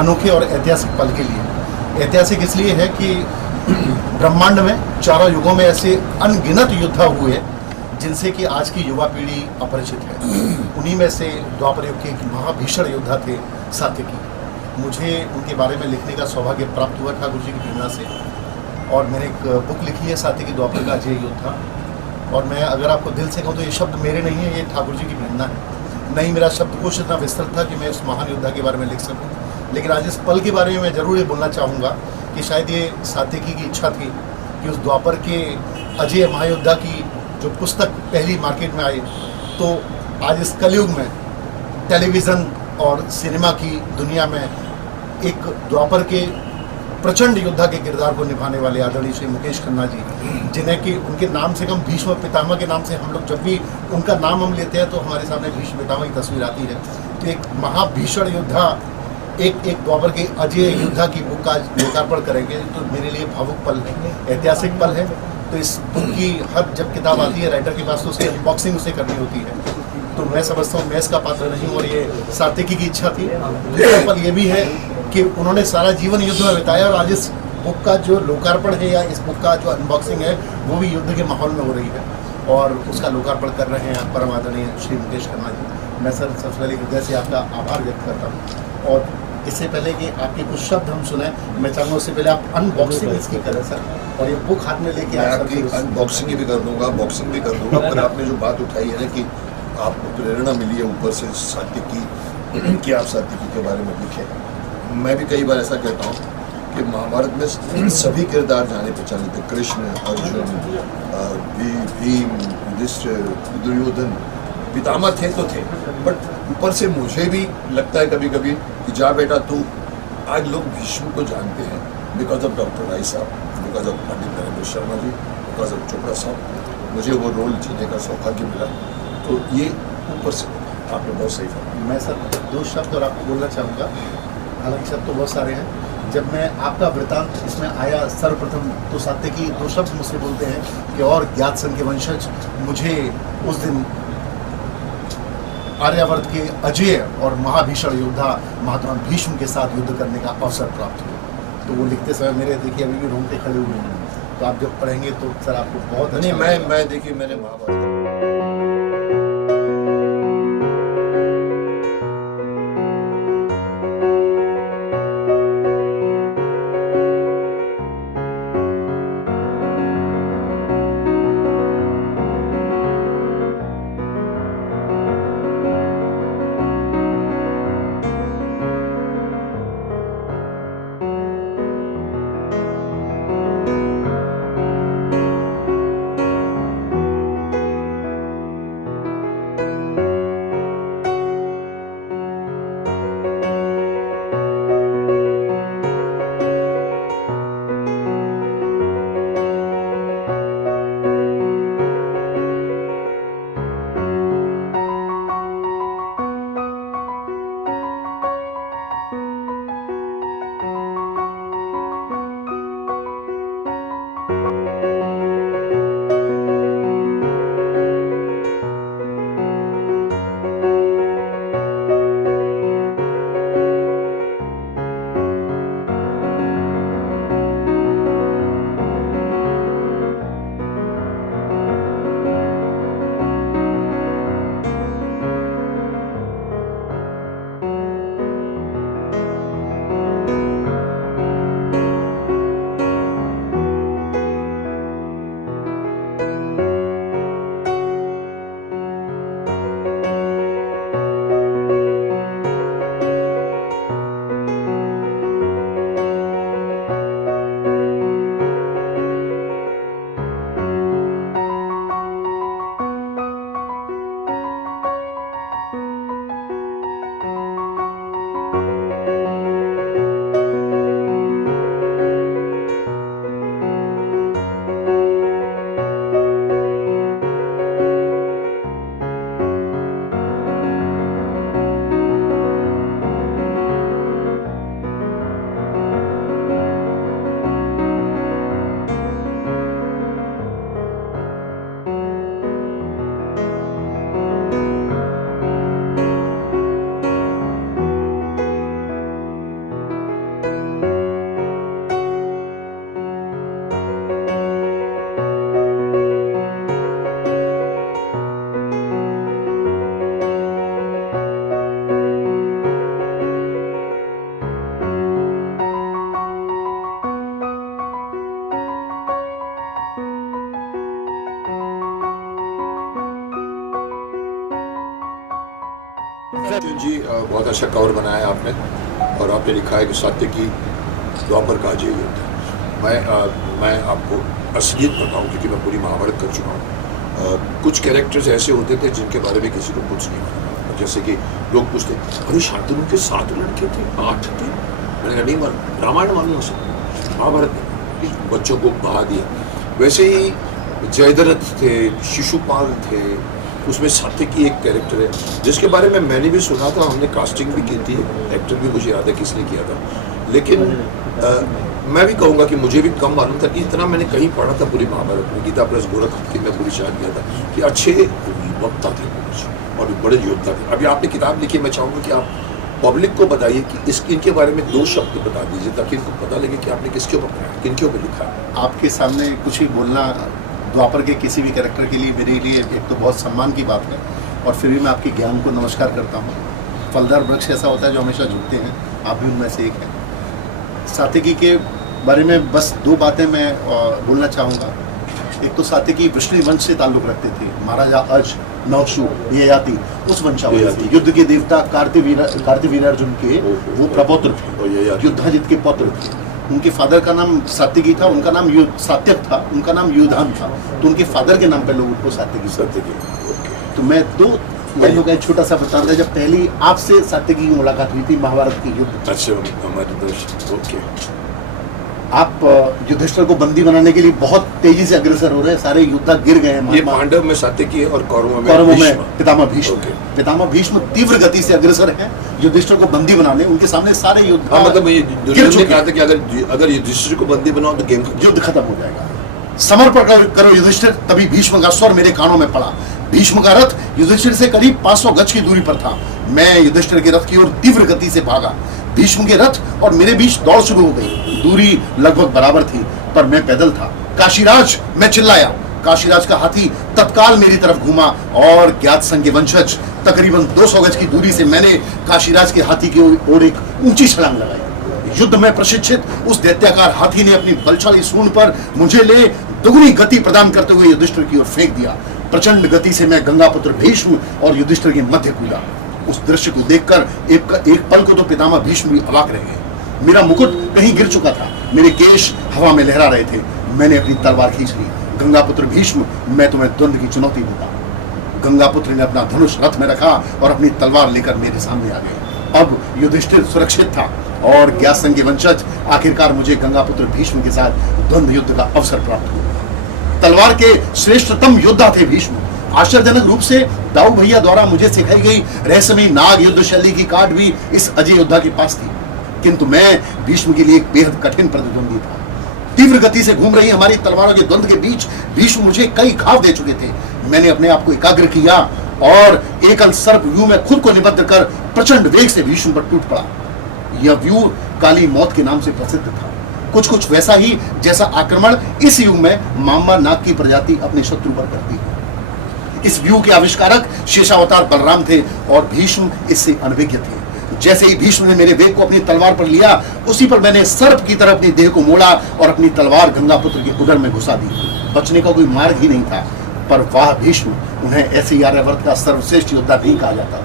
अनोखे और ऐतिहासिक पल के लिए। ऐतिहासिक इसलिए है कि ब्रह्मांड में चारों युगों में ऐसे अनगिनत योद्धा हुए जिनसे कि आज की युवा पीढ़ी अपरिचित है। उन्हीं में से द्वापर युग के एक महाभीषण योद्धा थे सात्यकी। मुझे उनके बारे में लिखने का सौभाग्य प्राप्त हुआ ठाकुर जी की प्रेरणा से, और मैंने एक बुक लिखी है सात्यकी द्वापर का अजय योद्धा। और मैं अगर आपको दिल से कहूँ तो ये शब्द मेरे नहीं है, ये ठाकुर जी की प्रेरणा है। नहीं मेरा शब्दकोश इतना विस्तृत था कि मैं उस महान योद्धा के बारे में लिख सकूँ, लेकिन आज इस पल के बारे में मैं ज़रूर ये बोलना चाहूँगा कि शायद ये सात्यकी की इच्छा थी कि उस द्वापर के अजय महायोद्धा की जो पुस्तक पहली मार्केट में आई, तो आज इस कलयुग में टेलीविज़न और सिनेमा की दुनिया में एक द्वापर के प्रचंड योद्धा के किरदार को निभाने वाले आदरणीय श्री मुकेश खन्ना जी, जिन्हें कि उनके नाम से कम भीष्म पितामह के नाम से हम लोग जब भी उनका नाम हम लेते हैं तो हमारे सामने भीष्म पितामह की तस्वीर आती है। तो एक महाभीषण योद्धा, एक द्वापर के अजय योद्धा की बुक का लोकार्पण करेंगे, तो मेरे लिए भावुक पल है, ऐतिहासिक पल है। तो इस बुक की हर जब किताब आती है राइटर के पास तो उसकी अनबॉक्सिंग उसे करनी होती है। तो मैं समझता हूँ मैं इसका पात्र नहीं हूँ, और ये सात्यकी की इच्छा थी। दूसरा पल ये भी है कि उन्होंने सारा जीवन युद्ध में बिताया, और आज इस बुक का जो लोकार्पण है या इस बुक का जो अनबॉक्सिंग है वो भी युद्ध के माहौल में हो रही है, और उसका लोकार्पण कर रहे हैं परम आदरणीय श्री मुकेश खन्ना जी। मैं सर सबसे पहले हृदय से आपका आभार व्यक्त करता हूँ। और इससे पहले कि आपके कुछ शब्द हम सुने, मैं चाहूँगा उससे पहले आप अनबॉक्सिंग इसकी करें सर, और ये बुक हाथ में लेके आपकी अनबॉक्सिंग भी कर दूंगा, बॉक्सिंग भी कर दूंगा। पर आपने जो बात उठाई है ना कि आपको प्रेरणा मिली है ऊपर से सात्यकी कि आप सात्यकी के बारे में लिखें, मैं भी कई बार ऐसा कहता हूँ कि महाभारत में सभी किरदार जाने पहचाने थे, कृष्ण, अर्जुन, भीम, युधिष्ठिर, दुर्योधन, पितामह थे तो थे, बट ऊपर से मुझे भी लगता है कभी कभी कि जा बेटा तू, आज लोग भीष्म को जानते हैं बिकॉज ऑफ डॉक्टर राय साहब, because of Pandit Narendra Sharma ji, because of Chopra साहब, मुझे वो रोल जीने का सौभाग्य मिला। तो ये ऊपर से आपने बहुत सही कहा। मैं सर दो शब्द और आपको बोलना चाहूँगा, हालांकि शब्द तो बहुत सारे हैं। जब मैं आपका वृतांत इसमें आया सर्वप्रथम तो सात्यकी दो शब्द मुझसे बोलते हैं कि और ज्ञात सन के वंशज, मुझे उस दिन आर्यावर्त के अजय और महाभीषण योद्धा महात्मा भीष्म के साथ युद्ध करने का अवसर प्राप्त हुआ। तो वो लिखते समय मेरे देखिए अभी भी रोंगटे खड़े हुए हैं। तो आप जब पढ़ेंगे तो सर आपको बहुत नहीं, मैं देखिए मैंने महाभारत जी बहुत अच्छा कवर बनाया है आपने और आपने लिखा है कि सात्यकी द्वापर का अजय युद्ध। मैं आपको असलियत बताऊं क्योंकि मैं पूरी महाभारत कर चुका हूँ। कुछ कैरेक्टर्स ऐसे होते थे जिनके बारे में किसी को कुछ नहीं मालूम, जैसे कि लोग पूछते अरे शांतनु के 7 लड़के थे 8 थे, मैंने कहा नहीं मालूम, रामायण मालूम हो सकता, महाभारत बच्चों को बहा दिया। वैसे ही जयद्रथ थे, शिशुपाल थे, उसमें सात्यकी एक कैरेक्टर है जिसके बारे में मैंने भी सुना था, हमने कास्टिंग भी की थी, एक्टर भी मुझे याद है किसने किया था, लेकिन मैं भी कहूँगा कि मुझे भी कम मालूम था कि इतना मैंने कहीं पढ़ा था पूरी महाभारत में, गीता प्लस गोरख की मैं पूरी चाह किया था कि अच्छे वक्ता थे और बड़े योद्धा थे। अभी आपने किताब लिखी, मैं चाहूँगा कि आप पब्लिक को बताइए कि इनके बारे में 2 शब्द बता दीजिए ताकि इनको पता लगे कि आपने किसके ऊपर पढ़ा, किनके ऊपर लिखा है। आपके सामने कुछ ही बोलना द्वापर के किसी भी कैरेक्टर के लिए मेरे लिए एक तो बहुत सम्मान की बात है, और फिर भी मैं आपके ज्ञान को नमस्कार करता हूँ। फलदार वृक्ष ऐसा होता है जो हमेशा झुकते हैं, आप भी उनमें से एक हैं। सात्यकी के बारे में बस 2 बातें मैं बोलना चाहूँगा। एक तो सात्यकी वृष्णि वंश से ताल्लुक़ रखते थे, महाराजा अज, नौशु, ययाति उस वंशावली से। युद्ध के देवता कार्तवीर्यार्जुन के वो प्रपौत्र थे, युद्धाजित के पौत्र थे। उनके फादर का नाम सात्यकी था, उनका नाम सात्यक था, उनका नाम युधान था, तो उनके फादर के नाम पे लोग उनको सात्यकी। तो मैं 2 लाइनों का एक छोटा सा बता था। जब पहली आपसे सात्यकी की मुलाकात हुई थी महाभारत की युद्ध, ओके, आप युधिष्ठिर को बंदी बनाने के लिए बहुत तेजी से अग्रसर हो रहे हैं, सारे योद्धा गिर गए हैं। ये पांडव में सात्यकी है और कौरवों में पितामह भीष्म। पितामह भीष्म तीव्र गति से अग्रसर हैं युधिष्ठिर को बंदी बनाने, उनके सामने सारे योद्धा मतलब दुर्योधन ने कहा था कि अगर युधिष्ठिर को बंदी बनाओ तो युद्ध खत्म हो जाएगा। समर्पण करो युधिष्ठिर। तभी भीष्म का स्वर मेरे कानों में पड़ा। भीष्म का रथ युधिष्ठिर से करीब 500 गज की दूरी पर था। मैं युधिष्ठिर के रथ की ओर तीव्र गति से भागा। भीष्म के रथ और मेरे बीच दौड़ शुरू हो गई। दूरी लगभग बराबर थी, पर मैं पैदल था। काशीराज, मैं चिल्लाया। काशीराज का हाथी तत्काल मेरी तरफ घूमा और ज्ञात संघ के वंशज तकरीबन 200 गज की दूरी से मैंने काशीराज के हाथी की ओर एक ऊंची छलांग लगाई। युद्ध में प्रशिक्षित उस दैत्याकार हाथी ने अपनी बलशाली सूंड पर मुझे ले दुगनी गति प्रदान करते हुए युधिष्ठिर की ओर फेंक दिया। प्रचंड गति से मैं गंगापुत्र भीष्म और युधिष्ठिर के मध्य कूदा। उस दृश्य को देखकर एक पल को तो पितामह भीष्म भी अवाक रह गए। मेरा मुकुट कहीं गिर चुका था, मेरे केश हवा में लहरा रहे थे। मैंने अपनी तलवार खींच ली। गंगापुत्र भीष्म, मैं तुम्हें द्वंद्व की चुनौती दूंगा। गंगापुत्र ने अपना धनुष रथ में रखा और अपनी तलवार लेकर मेरे सामने आ गए। अब युधिष्ठिर सुरक्षित था और ज्ञातसंघ के वंशज। आखिरकार मुझे गंगापुत्र भीष्म के साथ द्वंद्व युद्ध का अवसर प्राप्त हुआ। तलवार के श्रेष्ठतम योद्धा थे भीष्म। आश्चर्यजनक रूप से दाऊ भैया द्वारा मुझे सिखाई गई रहस्यमयी नाग युद्ध शैली की काट भी इस अजय योद्धा के पास थी, किंतु मैं भीष्म के लिए एक बेहद कठिन प्रतिद्वंदी था। तीव्र गति से घूम रही हमारी तलवारों के द्वंद्व के बीच भीष्म मुझे कई घाव दे चुके थे। मैंने अपने आप को एकाग्र किया और एकल सर्प व्यू में खुद को निबद्ध कर प्रचंड वेग से भीष्म पर टूट पड़ा। यह व्यू काली मौत के नाम से प्रसिद्ध था। कुछ वैसा ही जैसा आक्रमण इस युग में मामा नाग की प्रजाति अपने शत्रु पर करती है। इस व्यू के आविष्कारक शेषावतार बलराम थे और भीष्म इससे अनभिज्ञ थे। जैसे ही भीष्म ने मेरे वेग को अपनी तलवार पर लिया, उसी पर मैंने सर्प की तरह अपनी देह को मोड़ा और अपनी तलवार गंगापुत्र के उदर में घुसा दी। बचने का कोई मार्ग ही नहीं था। पर वाह भीष्म, उन्हें ऐसे आर्यावर्त का सर्वश्रेष्ठ योद्धा नहीं कहा जाता।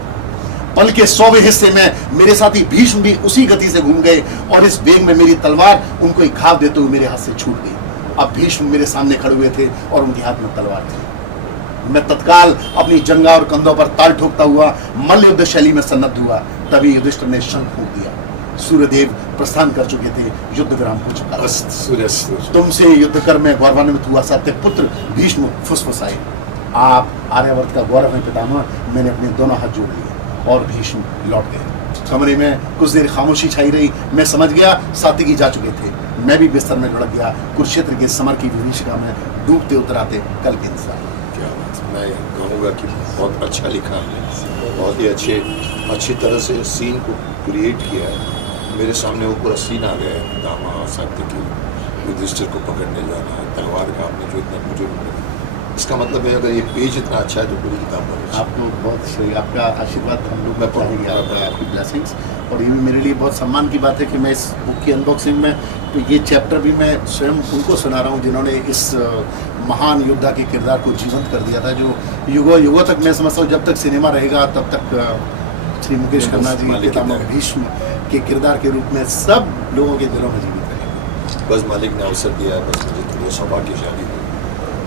पल के 100वें हिस्से में मेरे साथी भीष्म भी उसी गति से घूम गए और इस वेग में मेरी तलवार उनको एक घाव देते हुए मेरे हाथ से छूट गई। अब भीष्म मेरे सामने खड़े हुए थे और उनके हाथ में तलवार थी। मैं तत्काल अपनी जंगा और कंधों पर ताल ठोकता हुआ मल्ल युद्ध शैली में सन्नद्ध हुआ। तभी युधिष्ठिर ने शंख फूंक दिया। सूर्यदेव प्रस्थान कर चुके थे, युद्ध विराम हो चुका था। तुमसे युद्ध कर मैं गौरवान्वित हुआ सत्य पुत्र भीष्म फुसफुसाए। आप आर्यावर्त का गौरव है पितामह। मैंने अपने दोनों हाथ जोड़ लिए और भीष्म लौट गए। कमरे में कुछ देर खामोशी छाई रही। मैं समझ गया सात्यकी जा चुके थे। मैं भी बिस्तर में लुढ़क गया। कुरुक्षेत्र के समर की विभीषिका में डूबते उतराते कल के इंतजार। मैं कहूँगा कि बहुत अच्छा लिखा है, बहुत ही अच्छी तरह से सीन को क्रिएट किया है। मेरे सामने वो पूरा सीन आ गया है। पितामह सात्यकी युधिष्ठिर को पकड़ने जाना, तलवार का आपने जो इतना मुझे, इसका मतलब है अगर ये पेज इतना अच्छा है तो पूरी किताब है। आपको बहुत सही, आपका आशीर्वाद हम लोग चाहेंगे, आपकी ब्लेसिंग्स। और ये भी मेरे लिए बहुत सम्मान की बात है कि मैं इस बुक की अनबॉक्सिंग में तो ये चैप्टर भी मैं स्वयं उनको सुना रहा हूँ जिन्होंने इस महान योद्धा के किरदार को जीवंत कर दिया था, जो युगों युगों तक मैं समझता हूँ जब तक सिनेमा रहेगा तब तक श्री मुकेश खन्ना जी मालिक की पितामह तरह। भीष्म के किरदार के रूप में सब लोगों के दिलों में जीवित रहेंगे। बस मालिक ने अवसर दिया है, बस मुझे थोड़ी सौभाग्यशाली हुई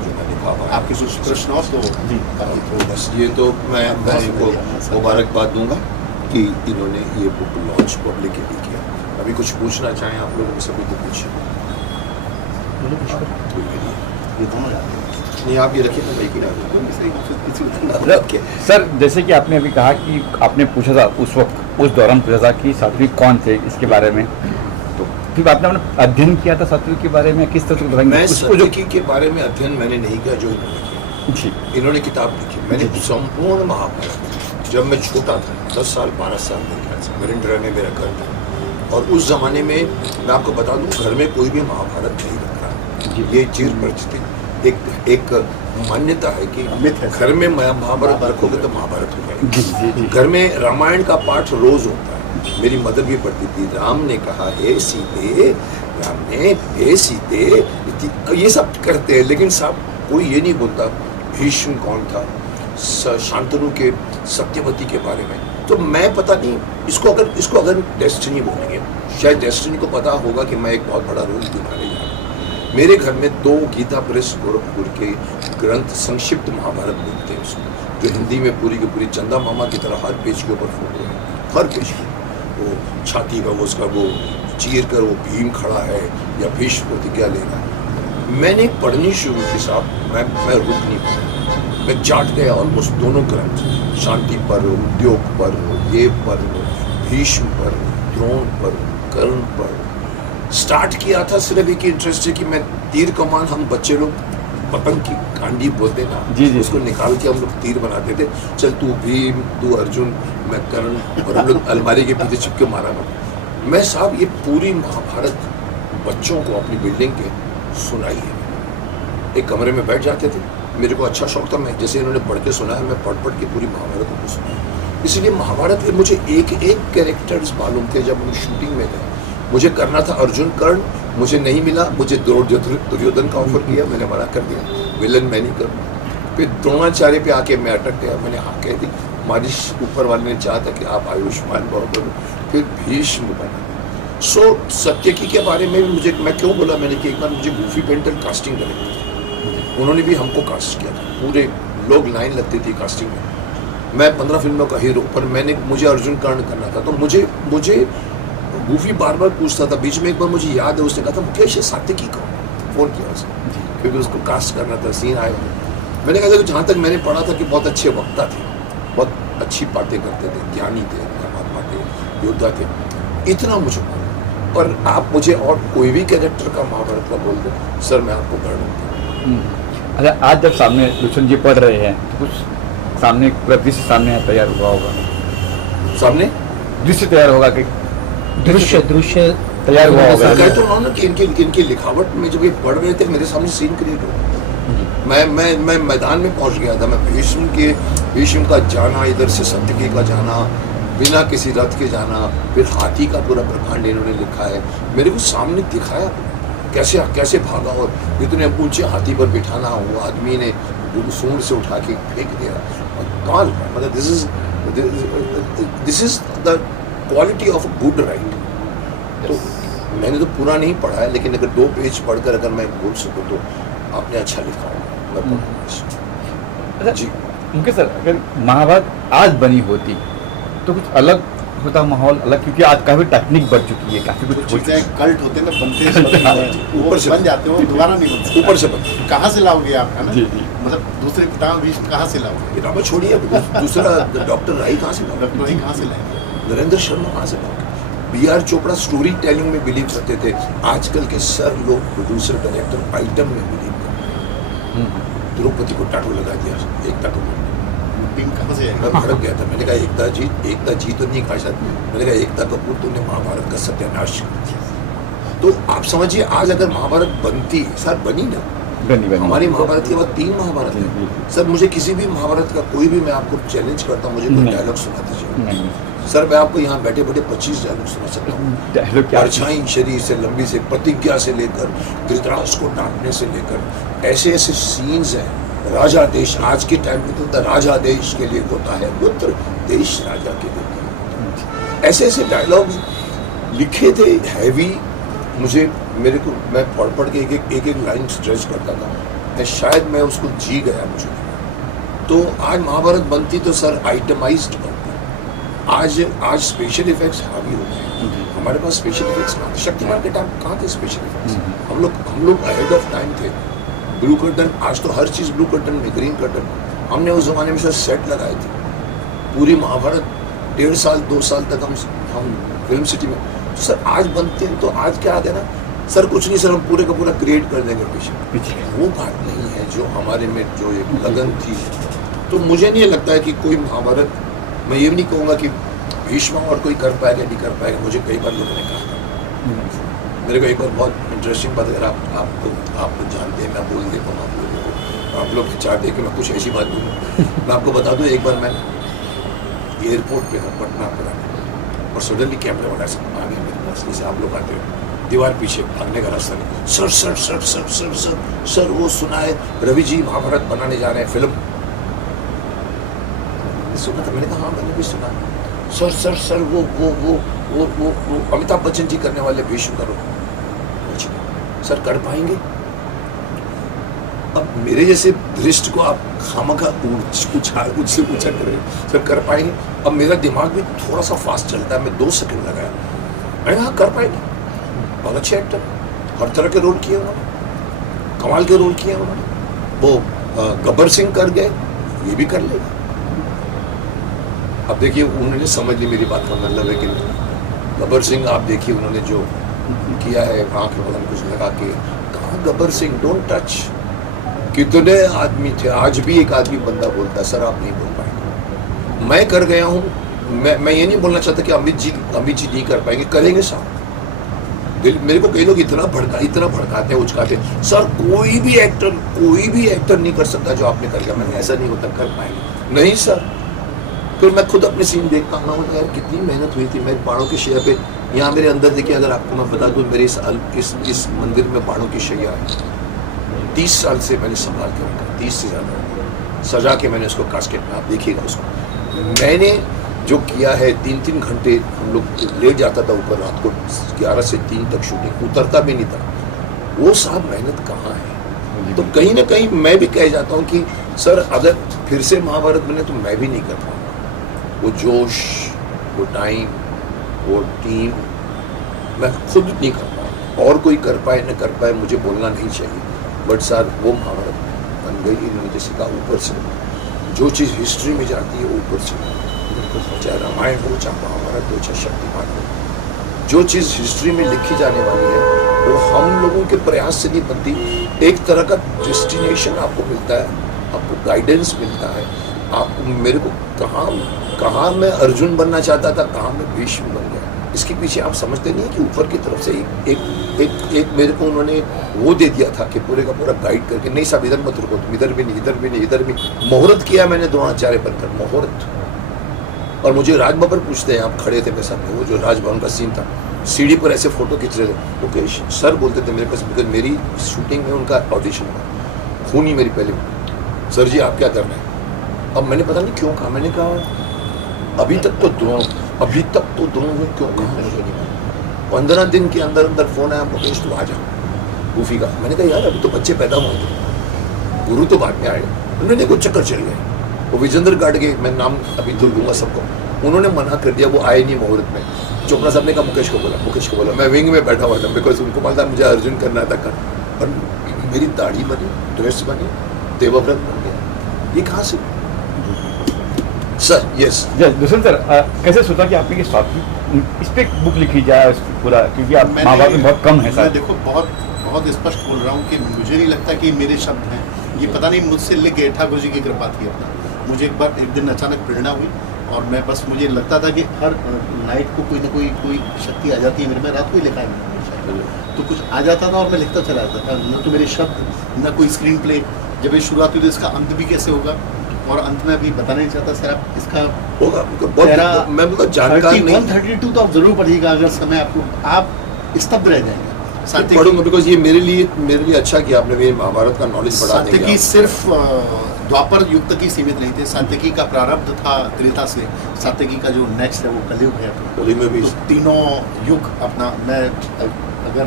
जो मैं निभा पाया। आपके कुछ प्रश्न और तो तो बस ये तो मैं इनको मुबारकबाद दूंगा कि इन्होंने ये बुक लॉन्च पब्लिक के लिए किया। अभी कुछ पूछना चाहें आप लोगों में से कोई तो पूछिए। ये दोनों जाते हैं। नहीं आप ये रखिए, मैं वही की किसी ओके। सर जैसे कि आपने अभी कहा कि आपने पूछा था उस वक्त उस दौरान पूछा था कि सात्विक कौन थे इसके बारे में, तो फिर आपने अपना अध्ययन किया था सात्विक के बारे में, किस तरह से बताएंगे मैं उसको जो सत्यकी के बारे में अध्ययन मैंने नहीं किया जो इन्होंने किया। जी इन्होंने किताब लिखी, मैंने संपूर्ण महाभारत जब मैं छोटा था 10 साल 12 साल मेरे ख्याल से मरिंड्रा में मेरा घर था, और उस ज़माने में मैं आपको बता दूं घर में कोई भी महाभारत नहीं रखता। ये चीर परिचित एक मान्यता है कि मिथ है। घर में महाभारत रखोगे तो महाभारत हो जी जी जाएगी। जी घर में रामायण का पाठ रोज होता है। मेरी मदर भी पढ़ती थी, राम ने कहा हे सीते, राम ने हे सीते, ये सब करते हैं, लेकिन साहब कोई ये नहीं बोलता भीष्म कौन था, शांतनु के सत्यवती के बारे में। तो मैं पता नहीं इसको अगर डेस्टिनी बोलेंगे, शायद डेस्टिनी को पता होगा कि मैं एक बहुत बड़ा रोल निभाने जा रहा हूँ। मेरे घर में 2 गीता प्रेस गोरखपुर के ग्रंथ संक्षिप्त महाभारत मिलते हैं उसमें, जो हिंदी में पूरी की पूरी चंदा मामा की तरह हर पेज के ऊपर फोटो है, हर पेज पे वो छाती का वो उसका वो चीर कर वो भीम खड़ा है या भीष्म प्रतिज्ञा ले रहा है। मैंने पढ़नी शुरू की साहब, मैं रुक नहीं पाया, मैं जाट गया ऑलमोस्ट दोनों ग्रंथ, शांति पर्व, उद्योग पर्व, ये पर्व, भीष्म पर्व, द्रोण पर्व, कर्ण पर्व। स्टार्ट किया था सिर्फ एक इंटरेस्ट है कि मैं तीर कमान, हम बच्चे लोग पतंग की कांडी बोलते ना, जी, जी। उसको निकाल के हम लोग तीर बनाते थे। चल तू भीम, तू अर्जुन, मैं कर्ण, और हम लोग अलमारी के पीछे छिपके मारा करते। मैं साहब ये पूरी महाभारत बच्चों को अपनी बिल्डिंग के सुनाई है। एक कमरे में बैठ जाते थे, मेरे को अच्छा शौक था, मैं जैसे इन्होंने पढ़ के सुना है मैं पढ़ के पूरी महाभारत को सुना। इसलिए महाभारत में मुझे एक कैरेक्टर्स मालूम थे। जब हम शूटिंग में गए, मुझे करना था अर्जुन कर्ण, मुझे नहीं मिला, मुझे दुर्योधन का ऑफर किया, मैंने मना कर दिया, विलन मैं नहीं करूँगा। फिर द्रोणाचार्य पे आके मैं अटक गया, मैंने हाँ कह दी, मालिश ऊपर वाले ने चाहा था कि आप आयुष्मान भव बनो, फिर भीष्म बना। सो सत्यकी के बारे में भी मुझे, मैं क्यों बोला मैंने कि एक बार मुझे गूफी पेंटर कास्टिंग करेंगे, उन्होंने भी हमको कास्ट किया था, पूरे लोग लाइन लगती थी कास्टिंग में। मैं 15 फिल्मों का हीरो, पर मुझे अर्जुन कर्ण करना था, तो मुझे गूफी बार बार पूछता था। बीच में एक बार मुझे याद है उसने कहा था मुकेश ये सात्विकी कौन, फोन किया उसे, क्योंकि उसको कास्ट करना था, सीन आया। मैंने कहा था कि जहाँ तक मैंने पढ़ा था कि बहुत अच्छे वक्ता थे, बहुत अच्छी बातें करते थे, ज्ञानी थे, महात्मा थे, योद्धा थे, इतना मुझे मालूम। पर आप मुझे और कोई भी कैरेक्टर का महाभारत का बोल दो सर, मैं आपको कर दूँगा। अच्छा, आज जब सामने लुसन जी पढ़ रहे हैं तो कुछ सामने पूरा दृश्य सामने तैयार हुआ होगा, सामने दृश्य तैयार होगा कि दृश्य तैयार हुआ होगा। कह तो रहा हूं ना कि इनकी लिखावट में जब ये पढ़ रहे थे मेरे सामने सीन क्रिएट हो। मैं मैदान में पहुंच गया था। मैं भीष्म का जाना, इधर से सत्यकी का जाना, बिना किसी रथ के जाना, फिर हाथी का पूरा प्रकांड इन्होंने लिखा है, मेरे को सामने दिखाया कैसे भागा और इतने ऊंचे हाथी पर बिठाना, वो आदमी ने सूंड से उठा के फेंक दिया। और कमाल, मतलब this is the quality of a good right. तो मैंने तो पूरा नहीं पढ़ा है, लेकिन अगर 2 पेज पढ़कर अगर मैं बोल सकूँ तो आपने अच्छा लिखा होगा, मैं पढ़ूंगा। अच्छा जी मुकेश सर, अगर महाभारत आज बनी होती तो कुछ अलग होता माहौल अलग, क्योंकि आज काफी टेक्निक बढ़ चुकी है, काफी कुछ हो चुका है। चीजें कल्ट होते हैं ना, बनते ऊपर से बन जाते हो, दोबारा नहीं बन सकते। ऊपर से कहाँ से लाओगे आप, है ना? जी, जी। मतलब दूसरे पितामह भीष्म कहाँ से लाओगे? किताबें छोड़िए, दूसरा डॉक्टर राय कहाँ से लाओगे? डॉक्टर कहाँ से लाएंगे? नरेंद्र शर्मा कहाँ से लाओगे? B.R. चोपड़ा स्टोरी टेलिंग में बिलीव करते थे, आजकल के सर लोग प्रोड्यूसर डायरेक्टर आइटम में बिलीव करते हैं। द्रौपदी को टाटू लगा दिया, एकता को पिंक कहाँ से आएगा? मैं भड़क गया था। मैंने कहा एकता जी तो नहीं कहा शायद, मैंने कहा एकता कपूर तूने महाभारत का सत्यानाश कर दिया। तो आप समझिए आज अगर महाभारत बनती, सर बनी ना, बनी हमारी महाभारत के बाद 3 महाभारत है। सर मुझे किसी भी महाभारत का कोई भी, मैं आपको चैलेंज करता हूँ, मुझे कोई नहीं। डायलॉग सुना दीजिए। नहीं सर मैं आपको यहाँ बैठे बैठे 25 डायलॉग सुना सकता हूँ। डायलॉग क्या परछाई शरीर से लंबी से, प्रतिज्ञा से लेकर, धृतराष्ट्र को डांटने से लेकर, ऐसे सीन्स हैं राजा देश आज के टाइम में तो होता है, राजा देश के लिए होता है पुत्र देश राजा के लिए। ऐसे ऐसे डायलॉग लिखे थे हैवी, मुझे मेरे को मैं पढ़ पढ़ के एक एक लाइन स्ट्रेच करता था, मैं शायद मैं उसको जी गया मुझे। तो आज महाभारत बनती तो सर आइटमाइज्ड बनती, आज स्पेशल इफेक्ट्स हावी हो गए। हमारे पास स्पेशल इफेक्ट्स कहाँ थे? शक्तिमान के टाइम कहाँ थे स्पेशल इफेक्ट्स? हम लोग अहेड ऑफ टाइम थे। ब्लू कर्टन, आज तो हर चीज़ ब्लू कर्टन में, ग्रीन कर्टन। हमने उस जमाने में सर सेट लगाए थे, पूरी महाभारत 1.5 साल 2 साल तक हम फिल्म सिटी में। तो सर आज बनते हैं तो आज क्या आ गया ना सर, कुछ नहीं सर, हम पूरे का पूरा क्रिएट कर देंगे पीछे। वो बात नहीं है जो हमारे में जो एक लगन थी। तो मुझे नहीं लगता है कि कोई महाभारत, मैं ये भी नहीं कहूँगा कि भीष्म और कोई कर पाएगा नहीं कर पाएगा। मुझे कई बार लोगों ने कहा था, मेरे को एक बार बहुत इंटरेस्टिंग बात, अगर आप जानते हैं, मैं बोल देता हूँ आप लोग चाहते हैं कि मैं कुछ ऐसी बात बोलूँ। मैं आपको बता दूँ, एक बार मैं एयरपोर्ट पे था पटना पर, और सडनली कैमरा वाला सब आ गया मेरे पास, जैसे आप लोग आते हो, दीवार पीछे भागने का रास्ता नहीं, sir sir sir sir sir sir sir वो सुना है रवि जी महाभारत बनाने जा रहे हैं फिल्म। सुना था? मैंने कहा हाँ मैंने भी सुना। सर सर सर वो अमिताभ बच्चन जी करने वाले भीष्म करो। सर कर पाएंगे? अब मेरे जैसे दृष्ट को आप खामखा मुझसे पूछा करें सर कर पाएंगे? अब मेरा दिमाग भी थोड़ा सा फास्ट चलता है, मैं 2 सेकंड लगाया, मैंने कहा कर पाएंगे। बहुत अच्छे एक्टर, हर तरह के रोल किए उन्होंने, कमाल के रोल किए उन्होंने। वो गब्बर सिंह कर गए, ये भी कर लेगा। अब देखिए उन्होंने समझ ली मेरी बात का मतलब है कि गब्बर सिंह, आप देखिए उन्होंने जो किया है आँख में बदन कुछ लगा के, कहाँ गब्बर सिंह डोंट टच। कितने आदमी थे, आज भी एक आदमी बंदा बोलता है सर आप नहीं बोल पाएंगे। मैं कर गया हूँ, मैं ये नहीं बोलना चाहता कि अमित जी नहीं कर पाएंगे, करेंगे साहब। मेरे को कई लोग इतना भड़काते हैं, उचकाते हैं, सर कोई भी एक्टर नहीं कर सकता जो आपने कर लिया। मैंने ऐसा नहीं होता, कर पाएंगे नहीं सर। फिर मैं खुद अपने सीन देखता हूँ यार कितनी मेहनत हुई थी। मेरे बाणों की शैया पे, यहाँ मेरे अंदर देखिए, अगर आपको मैं बता दूँ, मेरे इस मंदिर में बाणों की शैया है, 30 साल से मैंने संभाल के रखा, 30 से ज़्यादा सजा के मैंने उसको कास्केट में, आप देखिएगा उसको। मैंने जो किया है 3-3 घंटे हम लोग ले जाता था ऊपर, रात को 11 से 3 तक शूटिंग, उतरता भी नहीं था। वो साहब मेहनत कहाँ है? तो कहीं ना कहीं मैं भी कह जाता हूँ कि सर अगर फिर से महाभारत बने तो मैं भी नहीं कर पाऊँगा। वो जोश, वो टाइम, वो टीम मैं खुद नहीं कर पाऊँगा। और कोई कर पाए न कर पाए मुझे बोलना नहीं चाहिए, बट सर वो महाभारत बन गई। इन्होंने जैसे कहा ऊपर से, जो चीज़ हिस्ट्री में जाती है ऊपर से, चाहे रामायण हो, चाहे महाभारत हो, चाहे शक्तिमान हो, जो चीज़ हिस्ट्री में लिखी जाने वाली है वो हम लोगों के प्रयास से नहीं बनती। एक तरह का डेस्टिनेशन आपको मिलता है, आपको गाइडेंस मिलता है। आपको, मेरे को कहाँ मैं अर्जुन बनना चाहता था, कहाँ मैं भीष्म बन गया, इसके पीछे आप समझते नहीं कि ऊपर की तरफ से एक मेरे को उन्होंने वो दे दिया था कि पूरे का पूरा गाइड करके, नहीं साहब इधर मत रुको, तुम इधर भी नहीं, इधर भी नहीं, इधर भी। मुहूर्त किया मैंने द्रोणाचार्य पर कर मुहूर्त। और मुझे राजभवन पूछते हैं, आप खड़े थे मेरे साथ में, वो जो राजभवन का सीन था, सीढ़ी पर ऐसे फोटो खींच रहे थे, ओके सर बोलते थे मेरे पास, बिकॉज मेरी शूटिंग में उनका ऑडिशन हुआ, खूनी मेरी पहले, सर जी आप क्या कर रहे हैं? अब मैंने पता नहीं क्यों कहा, मैंने कहा अभी तक तो द्रोण हूँ, क्यों कहा मुझे नहीं पता। 15 दिन के अंदर अंदर फोन आया, मुकेश तू आ जा रूफी का। मैंने कहा यार अभी तो बच्चे पैदा हुए थे, गुरु तो बाद में आए। उन्होंने कुछ चक्कर चल गए, वो विजेंद्र गार्ड के, मैं नाम अभी तो लूँगा सबको, उन्होंने मना कर दिया, वो आए नहीं मुहूर्त में। चोपड़ा साहब ने कहा मुकेश को बोला, मैं विंग में बैठा हुआ था, बिकॉज उनको पता मुझे अर्जुन करना था कर। और मेरी दाढ़ी बनी, ड्रेस बनी, देवव्रत बन गया। ये कहाँ से सर? यस दुष्यंत सर, कैसे सोचा कि आपने इस पे बुक लिखी जाए पूरा, क्योंकि आप महाभारत में बहुत कम है सर। मैं देखो बहुत स्पष्ट बोल रहा हूँ कि मुझे नहीं लगता कि मेरे शब्द हैं, ये पता नहीं मुझसे लिख गए, ठाकुर जी की कृपा थी अपना। मुझे एक दिन अचानक प्रेरणा हुई, और मैं बस मुझे लगता था कि हर नाइट को कोई ना कोई शक्ति आ जाती है मेरे में। रात को ही लिखा है मैंने, तो कुछ आ जाता था और मैं लिखता चला जाता था। न तो मेरे शब्द, न कोई स्क्रीन प्ले। जब ये शुरुआत हुई तो इसका अंत भी कैसे होगा, और अंत में अभी बताना नहीं चाहता सर, आप इसका होगा, मैं जानकार नहीं। 132 तो आप जरूर पढ़िएगा, अगर समय आपको, आप स्तब्ध रह जाएंगे। सात्यकी पढ़ूंगा बिकॉज ये मेरे लिए अच्छा किया आपने, मेरे महाभारत का नॉलेज बढ़ा देंगे सात्यकी आप। सिर्फ द्वापर युग तक ही सीमित नहीं थे। सात्यकी का प्रारब्ध था त्रेता से, सात्यकी का जो नेक्स्ट है वो कलयुग है। होली में भी तो तीनों युग अपना, मैं अगर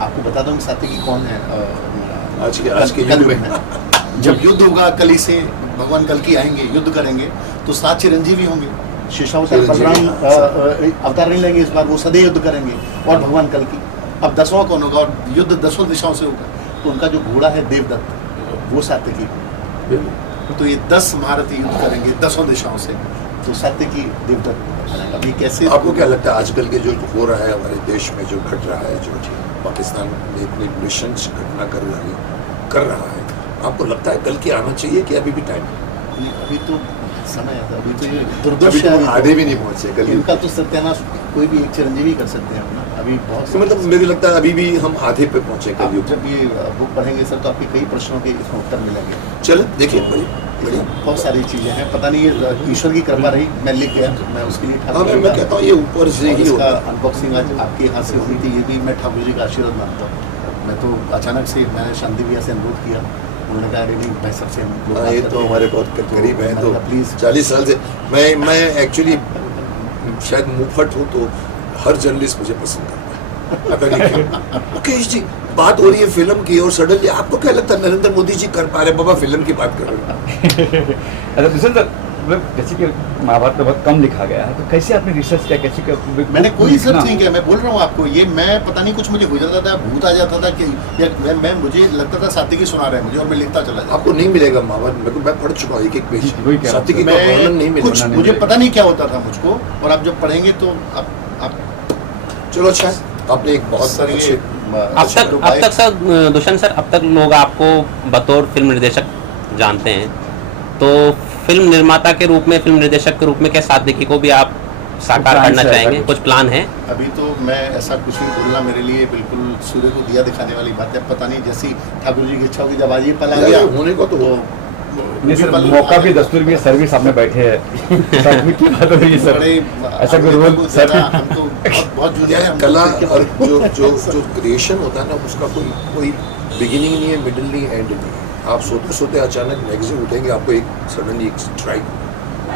आपको बता दूं कि सात्यकी कौन है आज के युग कलयुग में में जब युद्ध होगा कली से, भगवान कल की आएंगे, युद्ध करेंगे, तो 7 चिरंजीवी होंगे। शेषावतार बलराम अवतार नहीं लेंगे इस बार, वो सदैव युद्ध करेंगे, और भगवान कल की। अब 10वां कौन होगा, और युद्ध 10 दिशाओं से होगा, तो उनका जो घोड़ा है देवदत्त, वो सात्यकी। तो ये 10 महारथी युद्ध करेंगे 10 दिशाओं से, तो सात्यकी देवदत्त। अभी कैसे आपको क्या लगता है आजकल के जो हो रहा है हमारे देश में, जो घट रहा है, जो पाकिस्तान में इतनी नृशंस घटना कर रहा है, आपको लगता है कल के आना चाहिए कि अभी भी टाइम है? अभी तो समय है, अभी तो ये अभी दुर्दर्श तो है। आधे भी नहीं पहुंचे कल इनका तो सत्यानाश कोई भी एक चिरंजीवी कर सकते हैं अपना। अभी बहुत तो मतलब मुझे लगता है अभी भी हम आधे पे पहुंचे आप कल युग। जब ये बुक पढ़ेंगे सर, तो आपके कई प्रश्नों के इसमें उत्तर मिलेंगे। चलो देखिए बढ़िया बढ़िया। बहुत सारी चीजें हैं, पता नहीं ये ईश्वर की कृपा रही, मैं लिख गया, मैं उसके लिए हाँ मैं कहता हूँ ये ऊपर से और ही इसका होता है। अनबॉक्सिंग आज आपके यहाँ से हुई थी, ये भी मैं ठाकुर जी का आशीर्वाद मानता हूँ। मैं तो अचानक से मैंने शांति भैया से अनुरोध किया, उन्होंने कहा अरे नहीं भाई सबसे हम लोग हाँ, बात ये करते तो हैं। हमारे बहुत करीब है। तो प्लीज 40 साल से मैं एक्चुअली शायद मुंहफट हूँ, तो हर जर्नलिस्ट मुझे पसंद करता है। पता नहीं क्यों। मुकेश जी बात हो रही है फिल्म की, और सडनली आपको क्या लगता है नरेंद्र मोदी जी कर पा रहे हैं? बाबा फिल्म की बात कर रहे हैं। अच्छा दुष्यंत सर, मतलब जैसे कि महाभारत में बहुत कम लिखा गया है, तो कैसे आपने रिसर्च किया, कैसे मैंने कोई रिसर्च लिखना? नहीं किया, मैं बोल रहा हूँ आपको, ये मैं पता नहीं कुछ मुझे हो जाता था, भूत आ जाता था कि या मैं मुझे लगता था सात्यकी सुना रहे हैं मुझे, और मैं लिखता चला जाता। आपको नहीं मिलेगा महाभारत, मैं पढ़ चुका हूँ एक पेज। जी, वही कह रहा हूँ सात्यकी सर। का वर्णन नहीं मैं कुछ मिलेगा। नहीं मुझे मिलेगा। पता नहीं क्या होता था मुझको, और आप जब पढ़ेंगे तो आप चलो अच्छा है, आपने एक बहुत सर ये अच्छे अब तक सर दुष्यंत सर, अब तक लोग आपको बतौर फिल्म निर्देशक जानते हैं, तो फिल्म निर्माता के रूप में, फिल्म निर्देशक के रूप में क्या सात्यकी को भी आप साकार प्लान करना है, चाहेंगे? कुछ कुछ प्लान है? अभी तो मैं ऐसा कुछ भी बोलना मेरे लिए बिल्कुल सूर्य को दिया दिखाने वाली बात है। पता नहीं जैसी ठाकुर जी की इच्छा होगी, जब आज ये पल आ गया होने को तो नहीं सर, मौका भी दस्तूर भी है, सर्विस आपने बैठे हैं सर्विस की बात हो रही है सर, बड़े ऐसा कोई रोल सर, हम तो बहुत जूनियर हैं, हम कला तो और जो क्रिएशन होता है ना, उसका कोई बिगिनिंग नहीं है, मिडिल नहीं, एंड नहीं है। आप सोते सोते अचानक मैगजीन उठेंगे, आपको एक सडनली एक स्ट्राइक,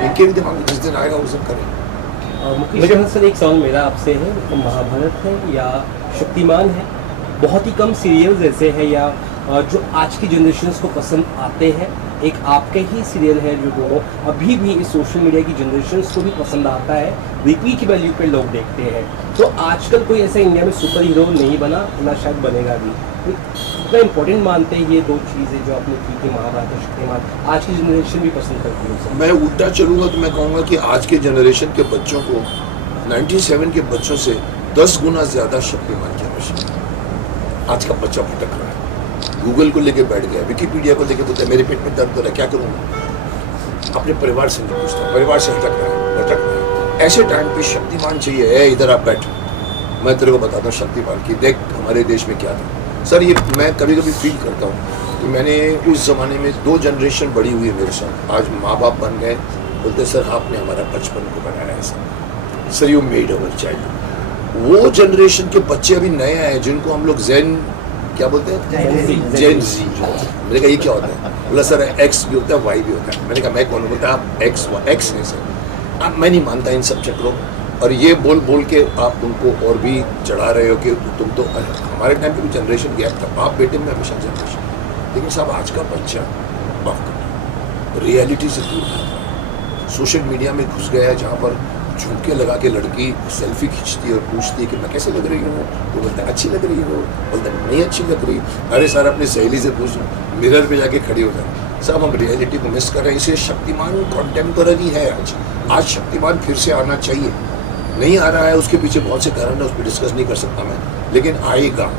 इनके भी दिमाग में जिस दिन आएगा उस दिन करें। मुकेश सर, एक सवाल मेरा आपसे है, महाभारत है या शक्तिमान है, बहुत ही कम सीरियल्स ऐसे हैं या जो आज की जनरेशन को पसंद आते हैं, एक आपके ही सीरियल है जो दोनों अभी भी इस सोशल मीडिया की जनरेशन को भी पसंद आता है, रिपीट वैल्यू पे लोग देखते हैं। तो आजकल कोई ऐसा इंडिया में सुपर हीरो नहीं बना, ना शायद बनेगा भी। इतना इम्पोर्टेंट मानते हैं ये दो चीज़ें जो आपने की थी, महाभारत और शक्तिमान, आज की जनरेशन भी पसंद करती है उसे। मैं उल्टा चलूंगा तो मैं कहूँगा कि आज के जनरेशन के बच्चों को 97 के बच्चों से 10 गुना ज़्यादा शक्तिमान की आवश्यकता है। आज का बच्चा भटक रहा है, गूगल को लेके बैठ गया, विकीपीडिया को लेके बोलता है मेरे पेट में दर्द हो रहा है, क्या करूँगा? अपने परिवार से नहीं पूछता, परिवार से भटक रहा है। ऐसे टाइम पे शक्तिमान चाहिए है, इधर आप बैठ, मैं तेरे को बताता हूँ शक्तिमान की, देख हमारे देश में क्या था। सर ये मैं कभी कभी फील करता हूँ कि मैंने उस ज़माने में 2 जनरेशन बड़ी हुई है मेरे साथ, आज माँ बाप बन गए, बोलते सर आपने हमारा बचपन को बनाया है sir, you made our child. वो जनरेशन के बच्चे अभी नए आए जिनको हम लोग जेन क्या बोलते हैं, जेन जी। मैंने कहा ये क्या होता है? बोला सर एक्स भी होता है, वाई भी होता है। मैंने कहा मैं कौन हूँ? बोलता है आप एक्स नहीं सर। अब मैं नहीं मानता इन सब चक्रों, और ये बोल बोल के आप उनको और भी चढ़ा रहे हो कि तुम तो, हमारे टाइम पे भी जनरेशन गैप था, बाप बेटे में हमेशा जनरेशन, लेकिन साहब आज का बच्चा माफ करना रियलिटी से दूर है, सोशल मीडिया में घुस गया है, जहाँ पर झुमके लगा के लड़की सेल्फी खींचती है और पूछती है कि मैं कैसे लग रही हूँ, तो बोलता है अच्छी लग रही हो, बोलता है नहीं अच्छी लग रही। अरे सर अपनी सहेली से पूछ लो, मिरर पे जाके खड़ी हो जाए। साहब हम रियलिटी को मिस कर रहे हैं, इसे शक्तिमान कॉन्टेम्पररी है। आज शक्तिमान फिर से आना चाहिए, नहीं आ रहा है, उसके पीछे बहुत से कारण है, उस पर डिस्कस नहीं कर सकता मैं, लेकिन आएगा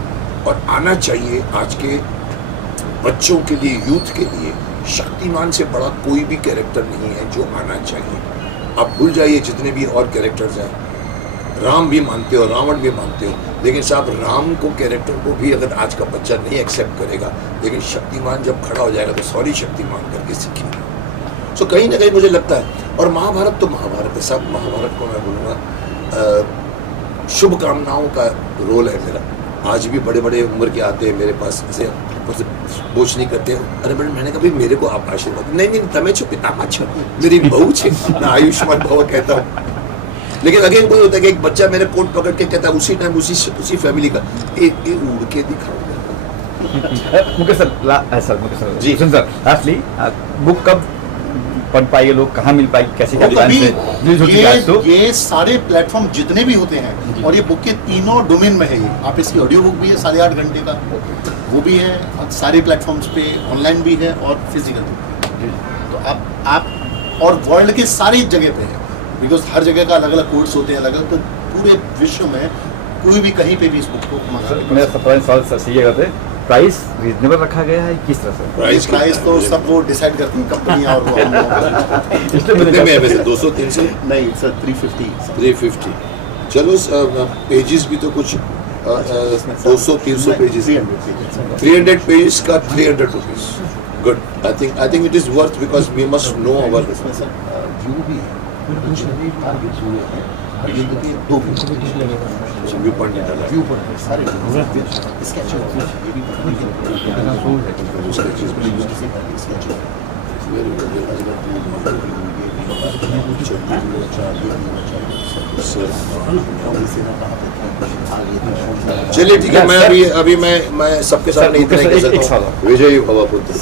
और आना चाहिए। आज के बच्चों के लिए, यूथ के लिए शक्तिमान से बड़ा कोई भी कैरेक्टर नहीं है जो आना चाहिए। आप भूल जाइए जितने भी और कैरेक्टर्स हैं, राम भी मानते हो, रावण भी मानते हो, लेकिन साहब राम को कैरेक्टर को भी अगर आज का बच्चा नहीं एक्सेप्ट करेगा, लेकिन शक्तिमान जब खड़ा हो जाएगा तो सॉरी शक्तिमान करके सीखेगा। सो कहीं ना कहीं मुझे लगता है, और महाभारत तो महाभारत है साहब, महाभारत को मैं बोलूँगा शुभकामनाओं का रोल है मेरा, आज भी बड़े बड़े उम्र के आते हैं मेरे पास, ऐसे ऊपर से बोझ नहीं करते। अरे बड़े मैंने कहा भाई मेरे को आप आशीर्वाद, नहीं नहीं तमें छो पिता छो, मेरी बहू छे, मैं आयुष्मान भव कहता हूँ। लेकिन अगेन वही होता है कि एक बच्चा मेरे कोट पकड़ के कहता है उसी टाइम उसी फैमिली का एक उड़ के दिखाऊंगा। मुकेश सर, मुकेश सर जी। सर लास्टली बुक कब पढ़ पाएंगे लोग, कहाँ मिल पाएगी, कैसे क्या तो प्लान अभी से रिलीज होती है आज तो? ये सारे प्लेटफॉर्म जितने भी होते हैं, और ये बुक के तीनों डोमेन में है। ये आप इसकी ऑडियो बुक भी है 8.5 घंटे का, वो भी है, और सारे प्लेटफॉर्म्स पे ऑनलाइन भी है और फिजिकल भी। तो आप और वर्ल्ड के सारी जगह पे है, बिकॉज हर जगह का अलग अलग कोर्स होते हैं, अलग अलग, तो पूरे विश्व में कोई भी कहीं पे भी इस बुक को मंगा सर सकता मेरा सवाल सर ये कहते हैं प्राइस रीजनेबल रखा गया है किस तरह से? प्राइस प्राइस तो सब वो डिसाइड करती हैं कंपनियां, और वो हम लोग। इसलिए कितने में है वैसे? मैंने 200-300 नहीं सर, 350। 350। चलो पेजेस भी तो कुछ 200-300 पेजेस है। 300 पेजेस का 300 rupees. Good, I think it is worth because we must know our इसमें सर व्यू भी है, कुछ टारगेट्स हुए हैं, और ये भी 2 व्यू पॉइंट डाला व्यू पॉइंट है, सारे स्केच है, ये भी चलिए ठीक है। मैं अभी मैं सबके सामने सर, इतना ही मुकेश कह सर, एक सकता सवाल हूँ, विजय भव पुत्र,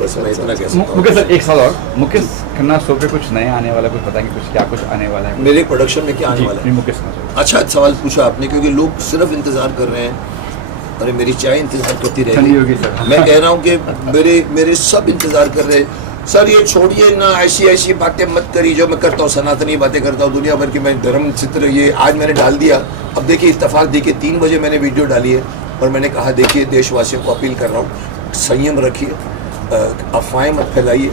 बस मैं इतना कह सकता मुकेश हूँ। सर एक सवाल और, मुकेश खन्ना शो पे कुछ नया आने वाला, कुछ बताएंगे कुछ क्या कुछ आने वाला है? मेरे प्रोडक्शन में क्या आने वाला है? जी, मुकेश खन्ना शो। अच्छा सवाल पूछा आपने, क्योंकि लोग सिर्फ इंतजार कर रहे हैं। अरे मेरी चाय इंतजार करती ठंडी रहेगी। होगी सर। मैं कह रहा हूँ कि मेरे सब इंतजार कर रहे हैं। सर ये छोड़िए ना, ऐसी बातें मत करिए जो मैं करता हूँ, सनातनी बातें करता हूँ, दुनिया भर की मैं धर्म चित्र ये आज मैंने डाल दिया। अब देखिए इत्तेफाक देखिए 3 बजे मैंने वीडियो डाली है और मैंने कहा देखिए देशवासियों को अपील कर रहा हूँ, संयम रखिए, अफवाहें मत फैलाइए,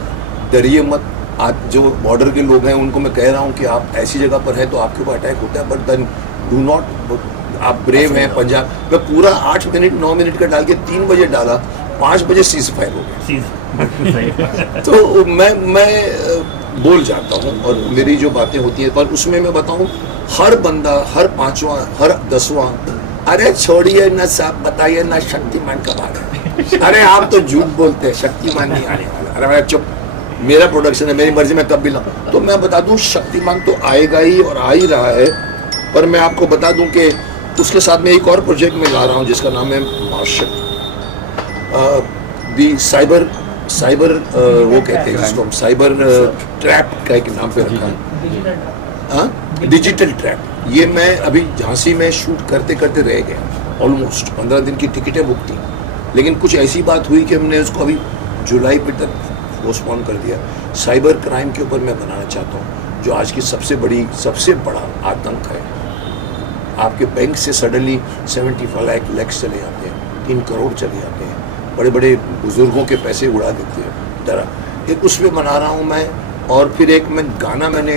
डरिए मत। आप जो बॉर्डर के लोग हैं उनको मैं कह रहा हूँ कि आप ऐसी जगह पर हैं तो आपके ऊपर अटैक होता है, बट देन डू नॉट, आप ब्रेव हैं। पंजाब में पूरा 8 मिनट 9 मिनट का डाल के 3 बजे डाला, 5 बजे सीज फायर हो गया। तो मैं बोल जाता हूँ और मेरी जो बातें होती हैं, पर उसमें मैं बताऊँ हर बंदा, हर 5वां, हर 10वां, अरे छोड़िए ना साहब, बताइए ना शक्तिमान कब आ रहा है। अरे आप तो झूठ बोलते हैं, शक्तिमान नहीं आने वाला। अरे मैं चुप, मेरा प्रोडक्शन है, मेरी मर्जी में कब भी लाऊं। तो मैं बता दूं शक्तिमान तो आएगा ही और आ ही रहा है। पर मैं आपको बता दूं कि उसके साथ में एक और प्रोजेक्ट में ला रहा हूं जिसका नाम है मार्शल, दी साइबर वो कहते हैं जिसको हम साइबर ट्रैप का एक नाम पे रखा है, हाँ डिजिटल ट्रैप। ये मैं अभी झांसी में शूट करते करते रह गया, ऑलमोस्ट 15 दिन की टिकटें बुक थी, लेकिन कुछ ऐसी बात हुई कि हमने उसको अभी जुलाई पे तक पोस्टपोन कर दिया। साइबर क्राइम के ऊपर मैं बनाना चाहता हूँ, जो आज की सबसे बड़ा आतंक है। आपके बैंक से सडनली 75 लाख चले जाते हैं, 3 करोड़ चले जाते हैं, बड़े बड़े बुजुर्गों के पैसे उड़ा देते हैं तरह। एक उस पर बना रहा हूँ मैं, और फिर एक मैं गाना मैंने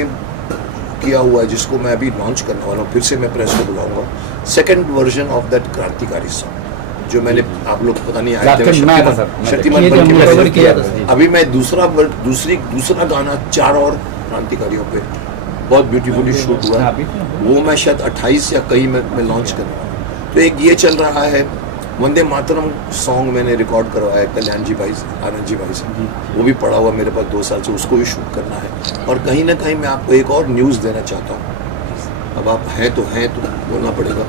किया हुआ है जिसको मैं अभी लॉन्च करने वाला हूँ, फिर से मैं प्रेस को बुलाऊंगा। सेकंड वर्जन ऑफ दैट क्रांतिकारी सॉन्ग जो मैंने, आप लोग पता नहीं आए थे, शक्तिमान बन के कवर किया था। अभी मैं दूसरा गाना 4 और क्रांतिकारियों पे बहुत ब्यूटीफुली शूट हुआ है, वो मैं शायद 28 या कहीं मैं लॉन्च करूँगा। तो एक ये चल रहा है, वंदे मातरम सॉन्ग मैंने रिकॉर्ड करवाया है कल्याण जी भाई से, आनंद जी भाई से, वो भी पड़ा हुआ मेरे पास 2 साल से, उसको भी शूट करना है। और कहीं ना कहीं मैं आपको एक और न्यूज़ देना चाहता हूँ, अब आप हैं तो बोलना पड़ेगा।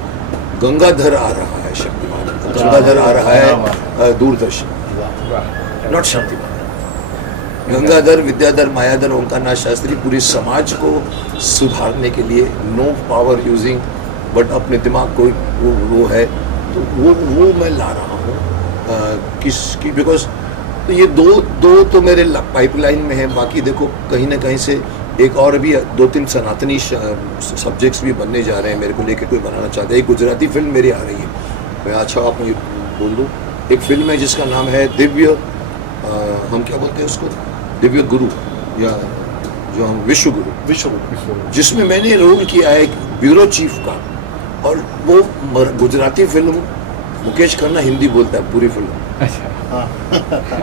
गंगाधर आ रहा है, शक्तिमान गंगाधर आ रहा है दूरदर्शन, नॉट शक्तिमान। गंगाधर, विद्याधर, मायाधर, ओंकारनाथ शास्त्री पूरे समाज को सुधारने के लिए, नो पावर यूजिंग, बट अपने दिमाग को वो है, तो वो मैं ला रहा हूँ किसकी, बिकॉज तो ये दो तो मेरे पाइपलाइन में है। बाकी देखो कहीं ना कहीं से एक और भी 2-3 सनातनी सब्जेक्ट्स भी बनने जा रहे हैं, मेरे को लेके कोई बनाना चाहता है। एक गुजराती फिल्म मेरी आ रही है, मैं अच्छा आप बोल दूँ, एक फिल्म है जिसका नाम है दिव्य, हम क्या बोलते हैं उसको, दिव्य गुरु, या जो हम विश्व गुरु, जिसमें मैंने रोल किया है एक ब्यूरो चीफ का। और वो गुजराती फिल्म, मुकेश खन्ना हिंदी बोलता है पूरी फिल्म,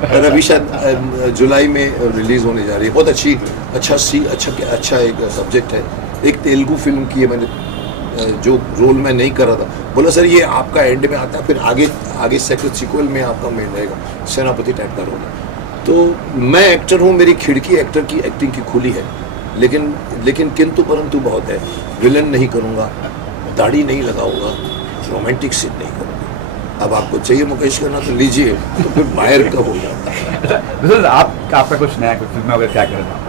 और अभी शायद जुलाई में रिलीज होने जा रही है। बहुत अच्छा एक सब्जेक्ट है। एक तेलुगु फिल्म की है मैंने, जो रोल मैं नहीं कर रहा था, बोला सर ये आपका एंड में आता है, फिर आगे सेकंड सीक्वल में आपका मेन रहेगा, सेनापति टाइप का रोल है। तो मैं एक्टर हूँ, मेरी खिड़की एक्टर की एक्टिंग की खुली है, लेकिन किंतु परंतु बहुत है। विलन नहीं करूँगा, दाढ़ी नहीं लगाऊंगा, रोमांटिक सीन नहीं करूँगा। अब आपको चाहिए मुकेश करना तो लीजिए, तो फिर बाहर का हो जाता है। अच्छा, आपका कुछ नया कुछ फिल्म वगैरह क्या करना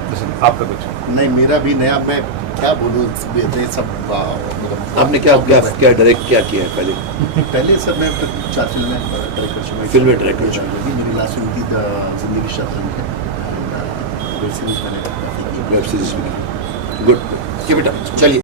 आपका कुछ? नहीं, मेरा भी नया, मैं क्या बोलूँ, ये सब मतलब आपने क्या डायरेक्ट क्या किया है पहले? पहले सर मैं 4 फिल्में डायरेक्ट कर चुका हूँ। फिल्में डायरेक्ट कर चुका चुकी, मेरी लास्ट फिल्म थी द जिंदगी शतरंज है, वेब सीरीज मैंने वेब सीरीज भी गुड। बेटा चलिए।